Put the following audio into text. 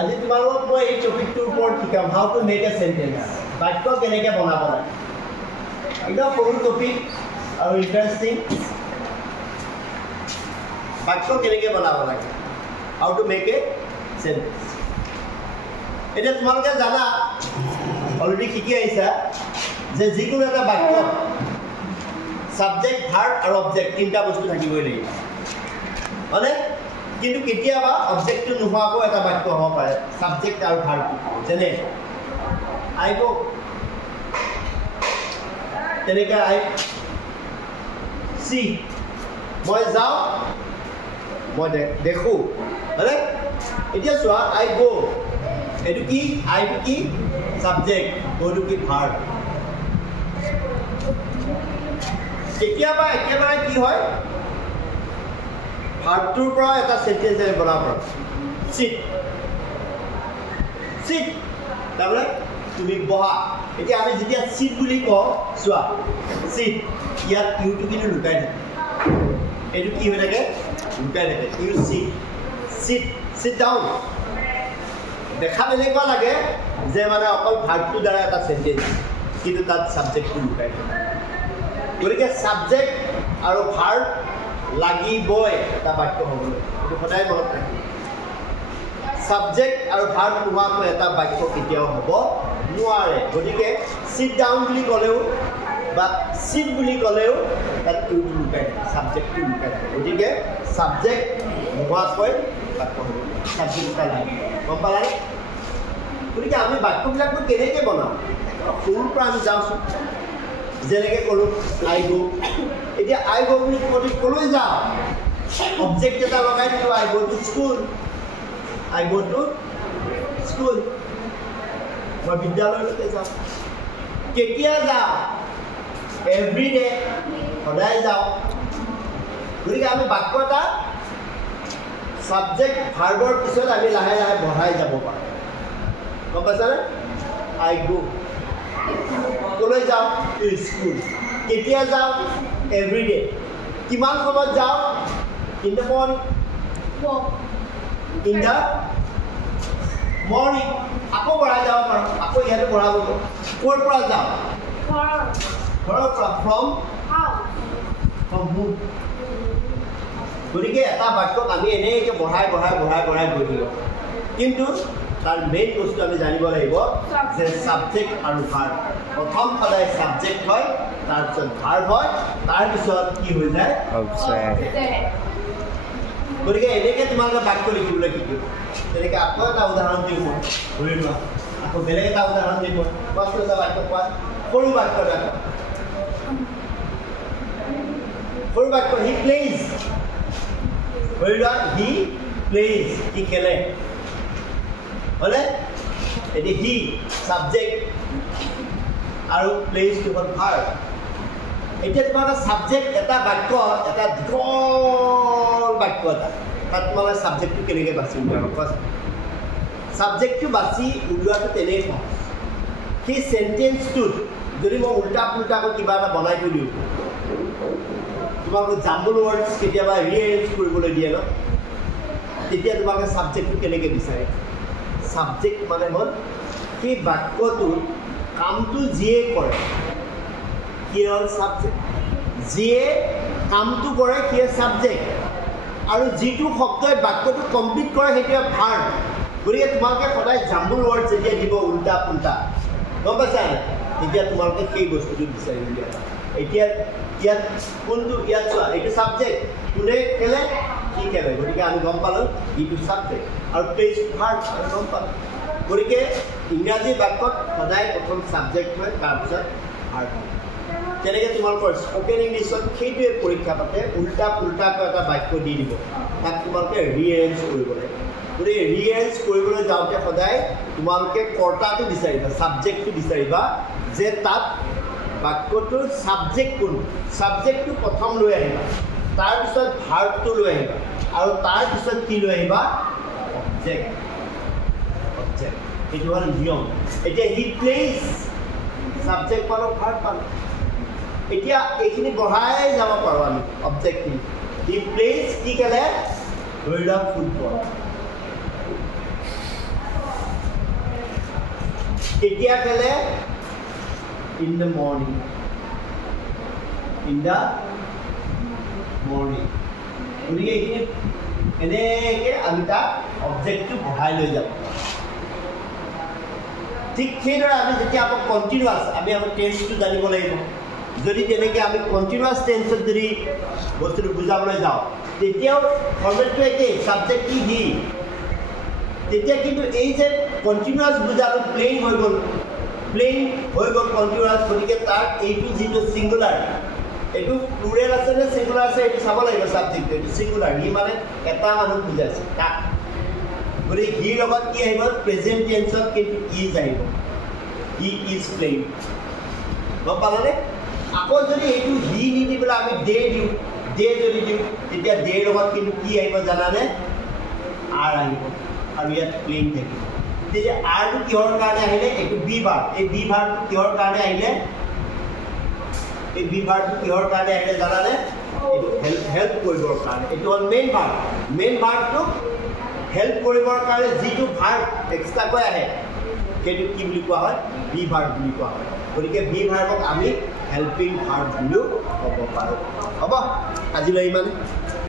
আজি তোমালোকক মই এই টপিকটোৰ ওপৰত শিকাম how to make a sentence বাক্য কেনেকৈ বনাব লাগে একদম সৰু টপিক আৰু ইন্টাৰেষ্টিং বাক্য কেনেকৈ বনাব লাগে how to make a sentence এতিয়া তোমালোকে জানা অলৰেডি শিকি আহিছা যে যিকোনো এটা বাক্য সাবজেক্ট ভাৰ্ব আৰু অবজেক্ট তিনিটা বস্তু থাকিবই লাগিব মানে কিন্তু কেতিয়াবা অবজেক্টটো নোহোৱাকৈ এটা বাক্য হ'ব পাৰে সাবজেক্ট আৰু ভাৰ্ব যেনে আই গো তেনেকৈ আই চি মই যাওঁ মই দেখোঁ হয়নে এতিয়া চোৱা আই গো এইটো কি আইটো কি সাবজেক্ট গোটো কি ভাৰ্ব কেতিয়াবা একেবাৰে কি হয় ভাৰ্বটোৰ পৰা এটা সেন্টেন্স আমি বনাব পাৰোঁ চিট চিট তাৰমানে তুমি বহা এতিয়া আমি যেতিয়া চিট বুলি কওঁ চোৱা চিট ইয়াত ইউটো কিন্তু লুকাই থাকে এইটো কি হৈ থাকে লুকাই থাকে you sit sit sit down দেখা তেনেকুৱা লাগে যে মানে অকল ভাৰ্বটোৰ দ্বাৰা এটা সেন্টেন্স কিন্তু তাত সাবজেক্টটো লুকাই থাকে গতিকে সাবজেক্ট আৰু ভাৰ্ব লাগিবই এটা বাক্য হ'বলৈ এইটো সদায় মনত ৰাখিব সাবজেক্ট আৰু ভাৰ্ব নোহোৱাকৈ এটা বাক্য কেতিয়াও হ'ব নোৱাৰে গতিকে চিট ডাউন বুলি ক'লেও বা চিট বুলি ক'লেও তাত ইউটো লুকাই থাকে সাবজেক্টটো লুকাই থাকে গতিকে সাবজেক্ট নোহোৱাকৈ বাক্য হ'ব সাবজেক্ট এটা লাগিব গম পালানে গতিকে আমি বাক্যবিলাকটো কেনেকৈ বনাওঁ সৰুৰ পৰা আমি যাওঁচোন যেনেকৈ ক'লোঁ আই গো এতিয়া আই গো বুলি ক'লৈ যাওঁ অবজেক্ট এটা লগাই দিলোঁ I go to school I go to school মই বিদ্যালয়লৈকে যাওঁ কেতিয়া যাওঁ এভৰিডে সদায় যাওঁ গতিকে আমি বাক্য এটা সাবজেক্ট ভাৰ্বৰ পিছত আমি লাহে লাহে বঢ়াই যাব পাৰোঁ গম পাইছানে আই গো ক'লৈ যাওঁ টু স্কুল কেতিয়া যাওঁ এভৰিডে কিমান সময়ত যাওঁ in the morning in the morning আকৌ বঢ়াই যাব পাৰোঁ আকৌ ইয়াতে বঢ়াব পাৰোঁ ক'ৰ পৰা যাওঁ ঘৰৰ পৰা ফ্ৰম হোম গতিকে এটা বাক্যক আমি এনেকৈ বঢ়াই বঢ়াই বঢ়াই বঢ়াই গৈ থাকিব কিন্তু তাৰ মেইন বস্তু আমি জানিব লাগিব যে সাবজেক্ট আৰু ভাৰ্ব প্ৰথম সদায় সাবজেক্ট হয় তাৰপিছত ভাৰ্ব হয় তাৰপিছত কি হৈ যায় গতিকে এনেকৈ তোমালোকে বাক্য লিখিবলৈ শিকিব তেনেকৈ আকৌ এটা উদাহৰণ দিওঁ মই ধৰি লোৱা আকৌ বেলেগ এটা উদাহৰণ দিম মই কোৱাচোন এটা বাক্য কোৱা সৰু বাক্য এটা সৰু বাক্য হি প্লেইজ ধৰি লোৱা হি প্লেইজ সি খেলে হলে এটি হি সাবজেক্ট আৰু প্লেইজটো হ'ল ভাৰ্ব এতিয়া তোমালোকে সাবজেক্ট এটা বাক্য এটা দীঘল বাক্য এটা তাত তোমালোকে সাবজেক্টটো কেনেকৈ বাছি উলিয়াব কোৱাচোন সাবজেক্টটো বাছি উলিওৱাটো তেনেই সহজ সেই চেণ্টেন্সটোত যদি মই উল্টা পুল্টাকৈ কিবা এটা বনাই থৈ দিওঁ তোমালোকে জাম্বল ৱৰ্ডছ কেতিয়াবা ৰিএৰেঞ্জ কৰিবলৈ দিয়ে ন তেতিয়া তোমালোকে সাবজেক্টটো কেনেকৈ বিচাৰে সাবজেক্ট মানে হ'ল সেই বাক্যটোৰ কামটো যিয়ে কৰে কি হ'ল সাবজেক্ট যিয়ে কামটো কৰে সিয়ে সাবজেক্ট আৰু যিটো শব্দই বাক্যটো কমপ্লিট কৰে সেইটোৱে ভাৰ্ব গতিকে তোমালোকে সদায় জাম্বল ৱৰ্ড যেতিয়া দিব উল্টা পুল্টা গম পাইছা তেতিয়া তোমালোকে সেই বস্তুটো বিচাৰি উলিয়াবা এতিয়া ইয়াত কোনটো ইয়াত চোৱা এইটো সাবজেক্ট কোনে খেলে কি খেলে গতিকে আমি গম পালোঁ ইটো সাবজেক্ট আৰু প্লেইজ ভাৰ্ব আমি গম পালোঁ গতিকে ইংৰাজী বাক্যত সদায় প্ৰথম সাবজেক্ট হয় তাৰপিছত ভাৰ্ব হয় তেনেকৈ তোমালোকৰ স্পকেন ইংলিছত সেইটোৱে পৰীক্ষা পাতে উল্টা পুল্টাকৈ এটা বাক্য দি দিব তাক তোমালোকে ৰিএৰেঞ্জ কৰিব লাগিব গতিকে ৰিএৰেঞ্জ কৰিবলৈ যাওঁতে সদায় তোমালোকে কৰ্তাটো বিচাৰিবা ছাবজেক্টটো বিচাৰিবা যে তাত বাক্যটোৰ ছাবজেক্ট কোন ছাবজেক্টটো প্ৰথম লৈ আহিবা তাৰপিছত ভাৰ্বটো লৈ আহিবা আৰু তাৰপিছত কি লৈ আহিবা অবজেক্ট অবজেক্ট এইটো হ'ল নিয়ম এতিয়া হি প্লেইজ ছাবজেক্ট পালোঁ ভাৰ্ব পালোঁ এতিয়া এইখিনি বঢ়াই যাব পাৰোঁ আমি অবজেক্টখিনি হি প্লেইজ কি খেলে ধৰি লোৱা ফুটবল কেতিয়া খেলে in the morning গতিকে এইখিনি এনেকৈ আমি তাক অবজেক্টটো বহাই লৈ যাব ঠিক সেইদৰে আমি যেতিয়া আকৌ কণ্টিনিউৱাছ আমি আকৌ টেন্সটো জানিব লাগিব যদি তেনেকৈ আমি কণ্টিনিউৱাছ টেন্সত যদি বস্তুটো বুজাবলৈ যাওঁ তেতিয়াও ফৰ্মেটটো একেই ছাবজেক্ট কি হি তেতিয়া কিন্তু এই যে কণ্টিনিউৱাছ বুজাটো প্লেইন হৈ গ'ল কণ্টিনিউৱাছ গতিকে তাক এইটো যিটো ছিংগুলাৰ এইটো প্লুৰেল আছে নে ছিংগুলাৰ আছে এইটো চাব লাগিব ছাবজেক্টটো এইটো ছিংগুলাৰ হি মানে এটা মানুহ বুজাইছে তাক গতিকে হিৰ লগত কি আহিব প্ৰেজেণ্ট টেন্সত কিন্তু ইজ আহিব হি ইজ প্লেইং গম পালানে আকৌ যদি এইটো হি নিদি পেলাই আমি ডে দিওঁ যদি দিওঁ তেতিয়া ডেৰ লগত কিন্তু কি আহিব জানানে আৰ আহিব আৰু ইয়াত প্লেইন থাকিব তেতিয়া আৰটো কিহৰ কাৰণে আহিলে এইটো বি ভাৰ্ব এই বি ভাৰ্বটো কিহৰ কাৰণে আহিলে এই বি ভাৰ্বটো কিহৰ কাৰণে আহিলে জানানে এইটো হেল্প কৰিবৰ কাৰণে এইটো হ'ল মেইন ভাৰ্বটো হেল্প কৰিবৰ কাৰণে যিটো ভাৰ্ব এক্সট্ৰাকৈ আহে সেইটো কি বুলি কোৱা হয় বি ভাৰ্ব বুলি কোৱা হয় গতিকে বি ভাৰ্বক আমি হেল্পিং ভাৰ্ব বুলিও ক'ব পাৰোঁ হ'ব আজিলৈ ইমানে